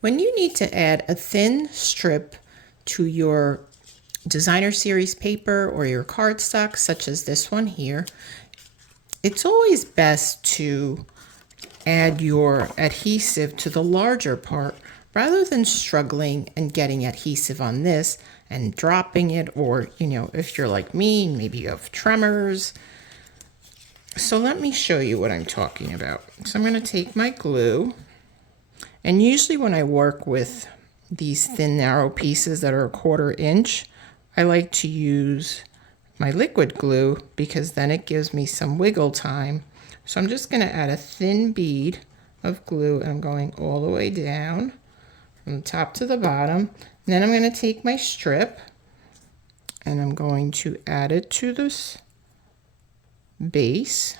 When you need to add a thin strip to your designer series paper or your cardstock, such as this one here, it's always best to add your adhesive to the larger part rather than struggling and getting adhesive on this and dropping it, or, if you're like me, maybe you have tremors. So let me show you what I'm talking about. So I'm going to take my glue, and usually when I work with these thin, narrow pieces that are 1/4 inch, I like to use my liquid glue because then it gives me some wiggle time. So I'm just going to add a thin bead of glue, and I'm going all the way down from the top to the bottom. And then I'm going to take my strip and I'm going to add it to this base.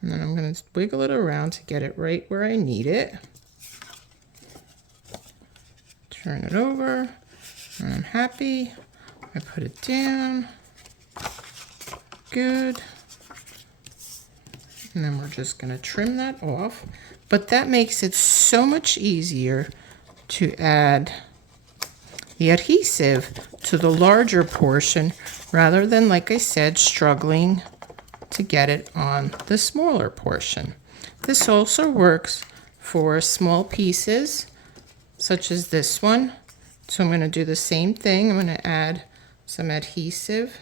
And then I'm going to wiggle it around to get it right where I need it. Turn it over, and I'm happy. I put it down. Good. And then we're just going to trim that off. But that makes it so much easier to add the adhesive to the larger portion rather than, like I said, struggling to get it on the smaller portion. This also works for small pieces such as this one. So I'm going to do the same thing. I'm going to add some adhesive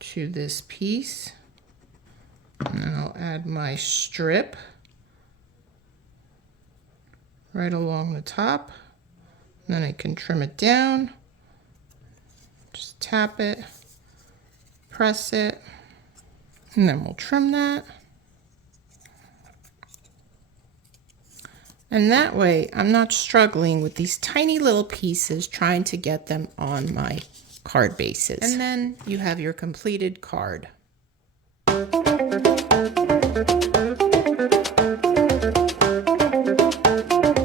to this piece, and then I'll add my strip right along the top. And then I can trim it down. Just tap it, press it, and then we'll trim that. And that way I'm not struggling with these tiny little pieces trying to get them on my card bases. And then you have your completed card.